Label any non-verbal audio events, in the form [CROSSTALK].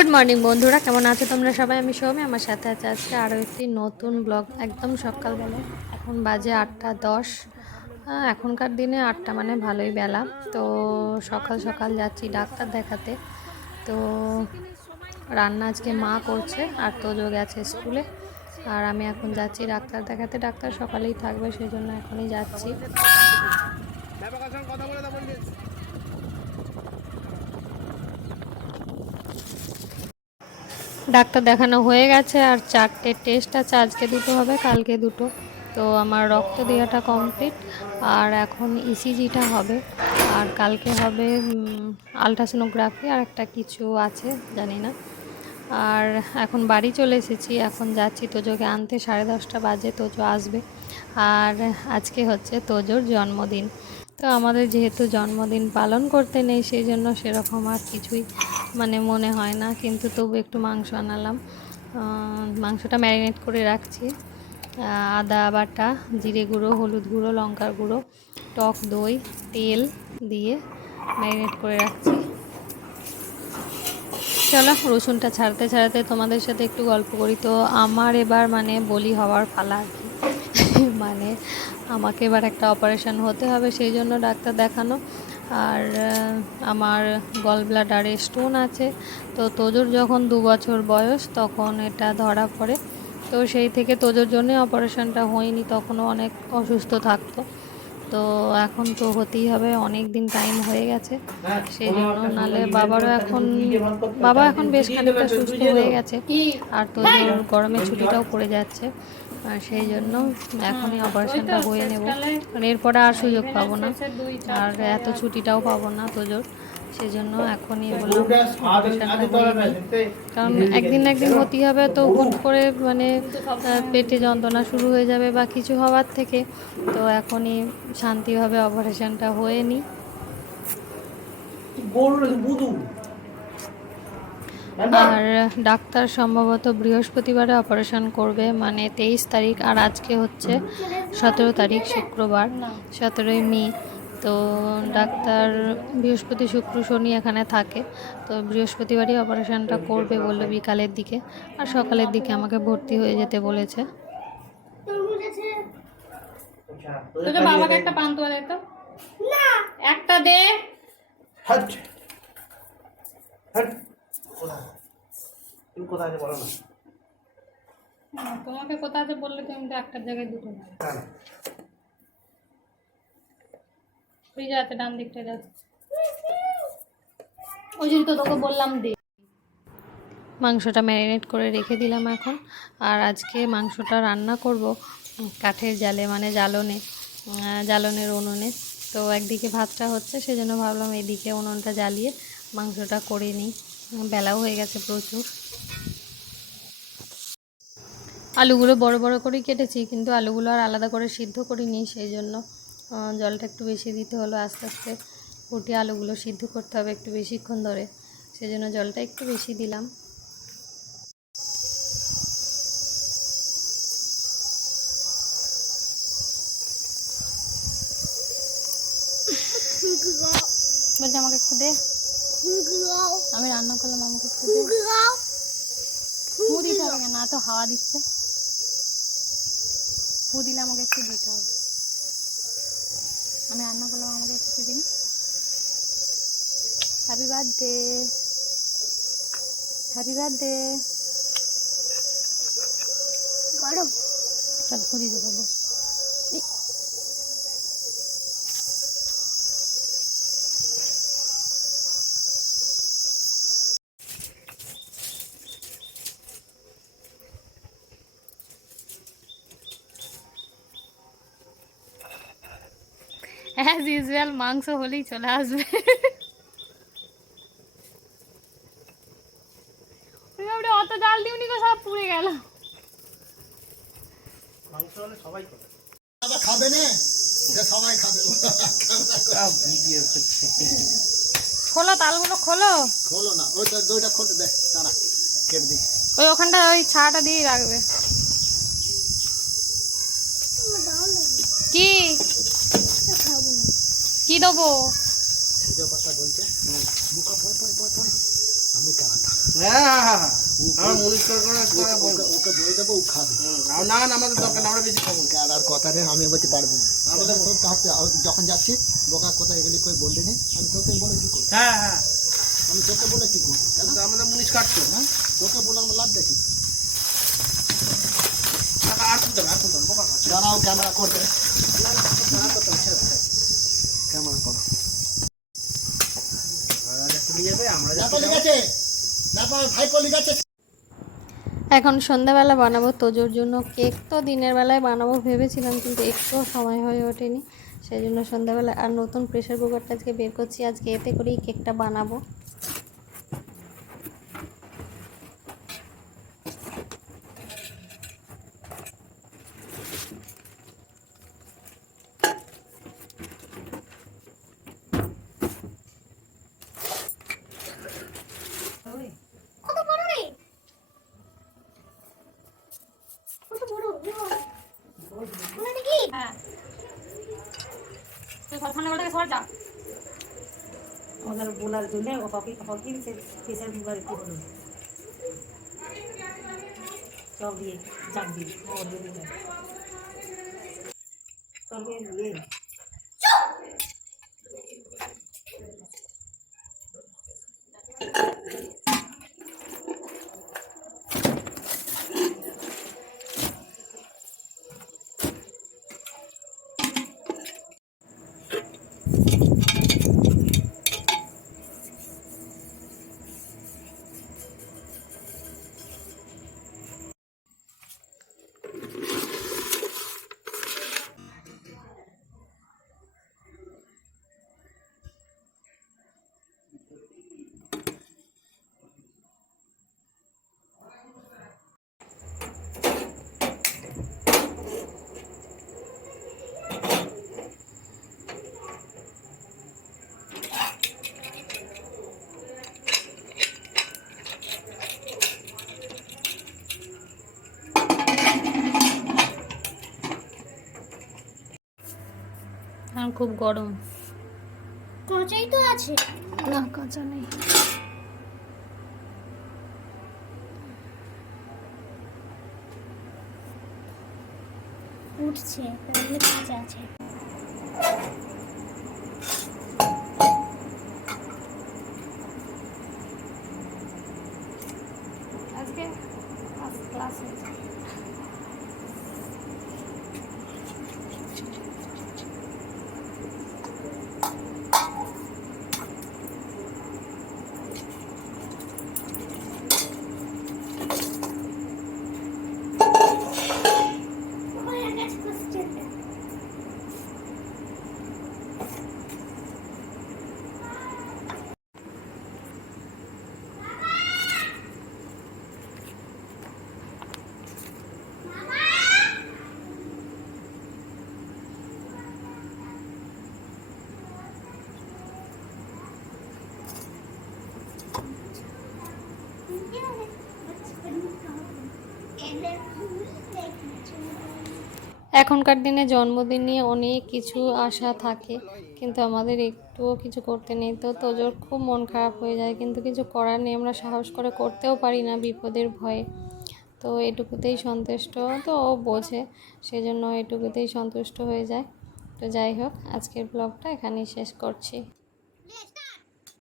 Good morning বন্ধুরা। কেমন আছো তোমরা সবাই? আমি সৌমি, আমার সাথে আছে আজকে আরও একটি নতুন ব্লগ একদম সকালবেলা। এখন বাজে আটটা দশ। এখনকার দিনে আটটা মানে ভালোই বেলা। তো সকাল সকাল যাচ্ছি ডাক্তার দেখাতে। তো রান্না আজকে মা করছে আর তোজো গেছে স্কুলে। আর আমি এখন যাচ্ছি ডাক্তার দেখাতে। ডাক্তার সকালেই থাকবে সেই জন্য এখনই যাচ্ছি। ডাক্তার দেখানো হয়ে গেছে আর চারটে টেস্ট আছে, আজকে দুটো হবে, কালকে দুটো। তো আমার রক্ত দেওয়াটা কমপ্লিট আর এখন ইসিজিটা হবে। আর কালকে হবে আলট্রাসোনোগ্রাফি আর একটা কিছু আছে, জানি না। আর এখন বাড়ি চলে এসেছি, এখন যাচ্ছি তোজোকে আনতে, সাড়ে দশটা বাজে তোজো আসবে। আর আজকে হচ্ছে তোজোর জন্মদিন। তো আমাদের যেহেতু জন্মদিন পালন করতে নেই, সেই জন্য সেরকম আর কিছুই মানে মনে হয় না। কিন্তু তবু একটু মাংস আনালাম। মাংসটা ম্যারিনেট করে রাখছি। আদা বাটা, জিরে গুঁড়ো, হলুদ গুঁড়ো, লঙ্কার গুঁড়ো, টক দই, তেল দিয়ে ম্যারিনেট করে রাখছি। চলো, রসুনটা ছাড়তে ছাড়াতে তোমাদের সাথে একটু গল্প করি। তো আমার এবার মানে বলি হওয়ার পালা আর কি। [LAUGHS] মানে আমাকে এবার একটা অপারেশন হতে হবে সেই জন্য ডাক্তার দেখানো। আর আমার গল ব্লাডারে স্টোন আছে। তো তোজোর যখন দু বছর বয়স তখন এটা ধরা পড়ে। তো সেই থেকে তোজোর জন্যে অপারেশনটা হয়নি তখনও অনেক অসুস্থ থাকতো। তো এখন তো হতেই হবে অনেক দিন টাইম হয়ে গেছে। সেই জন্য নালে বাবারও এখন বাবা এখন বেশ খানিকটা সুস্থ হয়ে গেছে। আর তো গরমের ছুটিটাও পড়ে যাচ্ছে। আর সেই জন্য এখনই অপারেশনটা হয়ে নেব। এরপরে আর সুযোগ পাবো না। আর এত ছুটিটাও পাবো না তোজোর। সেই জন্য এখনই বললাম কারণ একদিন একদিন হতেই হবে তো হুট করে মানে পেটে যন্ত্রণা শুরু হয়ে যাবে বা কিছু হওয়ার থেকে। তো এখনই শান্তিভাবে অপারেশনটা হয়ে নিই আর ডাক্তার সম্ভবত বৃহস্পতিবারে অপারেশন করবে মানে তেইশ তারিখ আর আজকে হচ্ছে সতেরো তারিখ শুক্রবার সতেরোই মে। তো ডাক্তার বৃহস্পতি শুক্র শনি এখানে থাকে তো বৃহস্পতিবারই অপারেশনটা করবে বলল বিকালের দিকে। আর সকালের দিকে আমাকে ভর্তি হয়ে যেতে বলেছে। বাবাকে একটা পান্তুয়া দে তো। একটা দে। তুমি কোথায় আছে বলো না। তোমাকে কোথা আছে বললে তুমি তো একটার জায়গায় দুটো হ্যাঁ। ফ্রিজ আছে ডান দিকটা যাচ্ছে ওই জন্য তো তোকে বললাম দে। মাংসটা ম্যারিনেট করে রেখে দিলাম এখন। আর আজকে মাংসটা রান্না করব কাঠের জালে মানে জ্বালনে জ্বালনের উনুনে। তো একদিকে ভাতটা হচ্ছে সেজন্য ভাবলাম এদিকে উনুনটা জ্বালিয়ে মাংসটা করে নিই। বেলাও হয়ে গেছে প্রচুর। আলুগুলো বড় বড় করেই কেটেছি, কিন্তু আলুগুলো আর আলাদা করে সিদ্ধ করিনি, সেই জন্য জলটা একটু বেশি দিতে হলো আস্তে আস্তে। ফুটিয়ে আলুগুলো সিদ্ধ করতে হবে একটু বেশিক্ষণ ধরে, সেই জন্য জলটা একটু বেশি দিলাম। আমাকে একটু দে। আমি রান্না করলাম আমাকে ফু দিতে হবে কেন? এত হাওয়া দিচ্ছে। ফু দিলে আমাকে একটু দিতে হবে। আমি রান্না করলাম আমাকে একটু দিন। হ্যাপি বার্থডে হ্যাপি বার্থডে গরম। চল দিয়ে দেবো অ্যাজ ইউজুয়াল মাংস হলেই চলে আসবে। অত জাল দিওনি গো সব পুড়ে গেল। মাংস হলে সবাই খাবে না? সবাই খাবে। ভিডিও করছে। খোলো তালগুলো খোলো। খোলো না ওইটা দইটা খোলতে দে দাঁড়া কেটে দিই। ওই ওখানটা ওই ছাটা দিয়ে রাখবে। কি? কি দেবো সুজো কথা বলছে বুকা ভয় ভয় ভয় ভয় আমি কানাটা হ্যাঁ হ্যাঁ হ্যাঁ হ্যাঁ। আমরা মুনিশ করে করে করে ওকে ওকে বলে দেবো ও খাবে না না আমাদের দরকার আমরা বেশি খাব আর আর কথা নেই আমি বলতে পারব না আমাদের সব কাঁপতে যখন যাচ্ছি বোকা কথা এগুলি কই বললি নি আমি তোকে বলে কি করব হ্যাঁ হ্যাঁ আমি তোকে বলে কি করব কেন আমাদের মুনিশ হ্যাঁ তোকে বলে আমার লাভ দেখি আর তুলতে হবে আর তুলতে হবে বোকা কাজ। দাঁড়াও ক্যামেরা করবে ক্যামেরা করো। এখন সন্ধ্যাবেলা বানাবো তোজোর জন্য কেক তো দিনের বেলায় বানাবো, ভেবেছিলাম কিন্তু একটুও সময় হয়ে ওঠেনি। সেই জন্য সন্ধ্যাবেলা আর নতুন প্রেশার কুকারটা আজকে বের করছি, আজকে এতে করেই কেকটা বানাবো কত বড় রে কত বড় ওটা দেখি হ্যাঁ তুই সবখানে ওটাকে সর যা ওদের বলার জন্য হকি সে প্রেশার কুকার কি হলো সব দিয়ে চাপ দিয়ে ওর দিয়ে খুব গরম। কাঁচাই তো আছে। না কাঁচা নেই। উঠছে তাহলে কাঁচা আছে। এখনকার দিনে জন্মদিন নিয়ে অনেক কিছু আশা থাকে, কিন্তু আমাদের একটুও কিছু করতে নেই। তো তোজোর খুব মন খারাপ হয়ে যায়, কিন্তু কিছু করার নেই, আমরা সাহস করে করতেও পারি না বিপদের ভয়ে। তো এটুকুতেই সন্তুষ্ট, তো ও বোঝে, সেজন্য এটুকুতেই সন্তুষ্ট হয়ে যায়। তো যাই হোক, আজকের ব্লগটা এখানেই শেষ করছি।